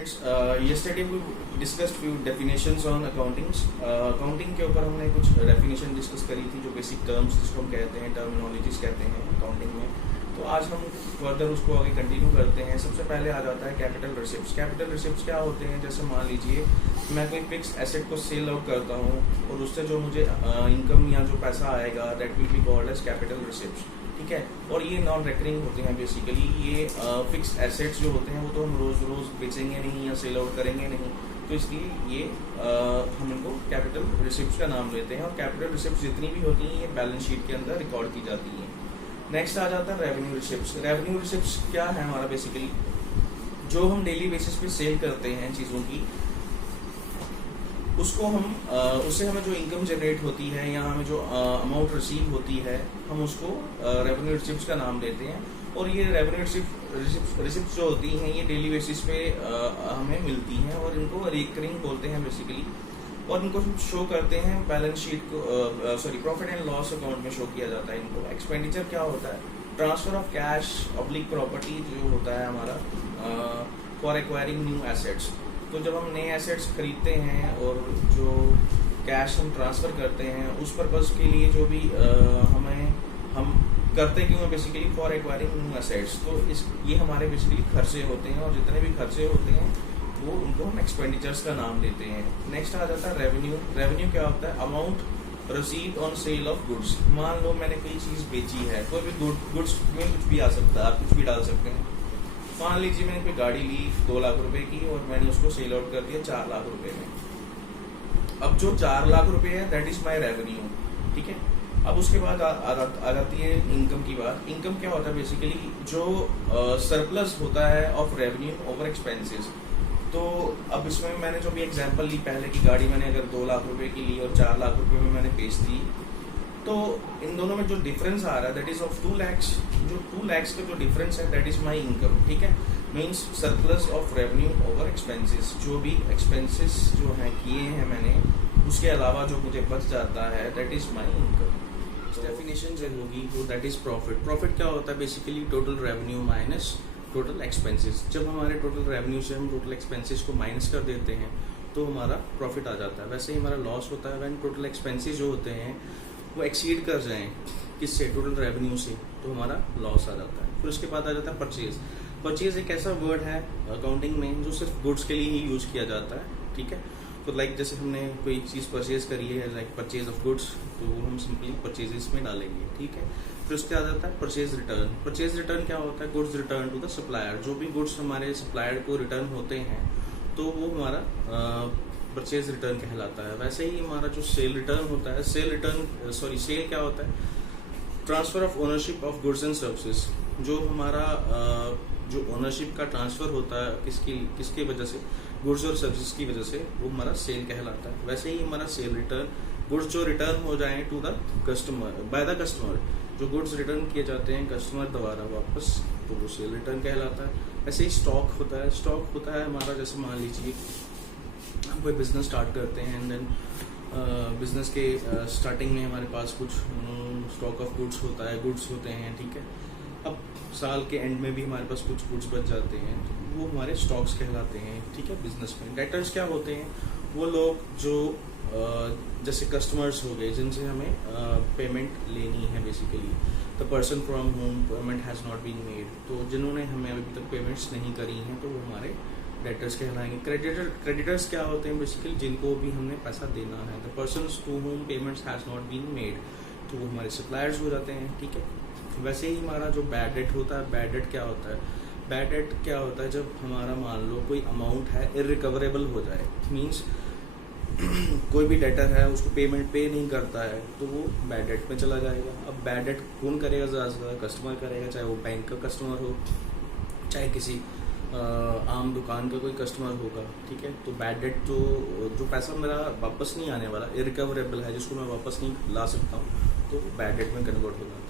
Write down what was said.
Friends, yesterday we discussed few definitions on accounting. Accounting के ऊपर हमने कुछ डेफिनेशन डिस्कस करी थी, जो बेसिक टर्म्स जिसको हम कहते हैं, टर्मिनोलॉजीज कहते हैं अकाउंटिंग में. तो आज हम फर्दर उसको आगे कंटिन्यू करते हैं. सबसे पहले आ जाता है कैपिटल रिसिप्ट्स. कैपिटल रिसिप्ट्स क्या होते हैं? जैसे मान लीजिए मैं कोई फिक्स एसेट को सेल आउट करता हूँ और उससे जो मुझे इनकम या जो पैसा आएगा that will be called as capital receipts. ठीक है. और ये नॉन रेकरिंग होते हैं. बेसिकली ये फिक्स एसेट्स जो होते हैं वो तो हम रोज रोज बेचेंगे नहीं या सेल आउट करेंगे नहीं, तो इसलिए ये हम इनको कैपिटल रिसिप्ट्स का नाम लेते हैं. और कैपिटल रिसिप्ट्स जितनी भी होती हैं ये बैलेंस शीट के अंदर रिकॉर्ड की जाती हैं. नेक्स्ट आ जाता है रेवेन्यू रिसिप्ट्स. रेवेन्यू रिसिप्ट्स क्या है हमारा? बेसिकली जो हम डेली बेसिस पे सेल करते हैं चीज़ों की, उसको हम उससे हमें जो इनकम जनरेट होती है या हमें जो अमाउंट रिसीव होती है, हम उसको रेवेन्यू रिसिप्ट्स का नाम देते हैं. और ये रेवेन्यू रिसिप्ट्स जो होती हैं ये डेली बेसिस पे हमें मिलती हैं और इनको रिकरिंग बोलते हैं बेसिकली. और इनको हम शो करते हैं बैलेंस शीट को, प्रॉफिट एंड लॉस अकाउंट में शो किया जाता है इनको. एक्सपेंडिचर क्या होता है? Transfer of cash oblique property जो होता है हमारा फॉर एक्वायरिंग न्यू एसेट्स. तो जब हम नए एसेट्स खरीदते हैं और जो कैश हम ट्रांसफ़र करते हैं उस पर्पज़ के लिए जो भी हम करते क्यों हैं? Basically for acquiring new assets. तो ये हमारे बेसिकली खर्चे होते हैं और जितने भी खर्चे होते हैं वो उनको हम एक्सपेंडिचर्स का नाम देते हैं. नेक्स्ट आ जाता है रेवेन्यू. रेवेन्यू क्या होता है? Amount received on sale of goods. मान लो मैंने कोई चीज़ बेची है, कोई भी गुड्स में कुछ भी आ सकता है, आप कुछ भी डाल सकते हैं. मान लीजिए मैंने कोई गाड़ी ली 2 लाख रुपए की और मैंने उसको सेल आउट कर दिया 4 लाख रुपए में. अब जो 4 लाख रुपए है दैट इज माय रेवेन्यू. ठीक है. अब उसके बाद आ जाती है इनकम की बात. इनकम क्या होता है? बेसिकली जो सरप्लस होता है ऑफ रेवेन्यू ओवर एक्सपेंसेस. तो अब इसमें मैंने जो भी एग्जांपल ली पहले की, गाड़ी मैंने अगर 2 लाख रुपए की ली और 4 लाख रुपए में मैंने बेच दी, तो इन दोनों में जो डिफरेंस आ रहा है दैट इज ऑफ 2 lakhs. जो 2 lakhs का जो डिफरेंस है दैट इज माय इनकम. ठीक है. Means surplus of revenue over expenses. जो भी एक्सपेंसेस जो हैं किए हैं मैंने, उसके अलावा जो मुझे बच जाता है that is my income. Definition जो होगी वो दैट इज प्रॉफिट. प्रॉफिट क्या होता है? Basically total revenue minus total expenses. जब हमारे टोटल रेवेन्यू से हम टोटल एक्सपेंसेस को माइनस कर देते हैं तो हमारा प्रॉफिट आ जाता है. वैसे ही हमारा लॉस होता है व्हेन टोटल एक्सपेंसेस जो होते हैं वो एक्सीड कर जाएं किससे? टोटल रेवेन्यू से, तो हमारा लॉस आ जाता है. फिर उसके बाद आ जाता है परचेज. परचेज एक ऐसा वर्ड है अकाउंटिंग में जो सिर्फ गुड्स के लिए ही यूज किया जाता है. ठीक है. तो लाइक जैसे हमने कोई चीज़ परचेज करी है, लाइक परचेज ऑफ गुड्स, तो वो हम सिंपली परचेजेस में डालेंगे. ठीक है. फिर उसके आ जाता है परचेज रिटर्न. परचेज रिटर्न क्या होता है? Goods return to the supplier. जो भी गुड्स हमारे सप्लायर को रिटर्न होते हैं तो वो हमारा परचेज रिटर्न कहलाता है. वैसे ही हमारा जो सेल रिटर्न होता है, सेल क्या होता है? Transfer of ownership of goods and services. जो हमारा जो ओनरशिप का ट्रांसफर होता है किसकी वजह से? गुड्स और सर्विसेज की वजह से, वो हमारा सेल कहलाता है. वैसे ही हमारा सेल रिटर्न, गुड्स जो रिटर्न हो जाएं to the customer by the customer, जो गुड्स रिटर्न किए जाते हैं कस्टमर द्वारा वापस, तो वो सेल रिटर्न कहलाता है. ऐसे ही स्टॉक होता है. स्टॉक होता है हमारा, जैसे मान लीजिए हम कोई बिजनेस स्टार्ट करते हैं एंड देन बिजनेस के स्टार्टिंग में हमारे पास कुछ स्टॉक ऑफ गुड्स होता है, गुड्स होते हैं. ठीक है. अब साल के एंड में भी हमारे पास कुछ गुड्स बच जाते हैं, तो वो हमारे स्टॉक्स कहलाते हैं. ठीक है. बिजनेस में डेटर्स क्या होते हैं? वो लोग जो जैसे कस्टमर्स हो गए जिनसे हमें पेमेंट लेनी है. Basically the person from whom payment has not been made. तो जिन्होंने हमें अभी तक पेमेंट्स नहीं करी हैं तो वो हमारे डेटर्स कहलाएंगे. क्रेडिटर्स क्या होते हैं? बेसिकली जिनको भी हमने पैसा देना है. The persons to whom payments has not been made, तो वो हमारे सप्लायर्स हो जाते हैं. ठीक है. वैसे ही हमारा जो बैड डेट होता है, बैड डेट क्या होता है? बैड डेट क्या होता है? जब हमारा मान लो कोई अमाउंट है इरिकवरेबल हो जाए. मीन्स कोई भी डेटर है उसको पेमेंट पे नहीं करता है तो वो बैड डेट में चला जाएगा. अब बैड डेट कौन करेगा? ज़्यादा से ज़्यादा कस्टमर करेगा, चाहे वो बैंक का कस्टमर हो, चाहे किसी आम दुकान का कोई कस्टमर होगा. ठीक है. तो बैड डेट जो पैसा मेरा वापस नहीं आने वाला, इरिकवरेबल है, जिसको मैं वापस नहीं ला सकता हूँ, तो बैड डेट में कन्वर्ट हो जाता है.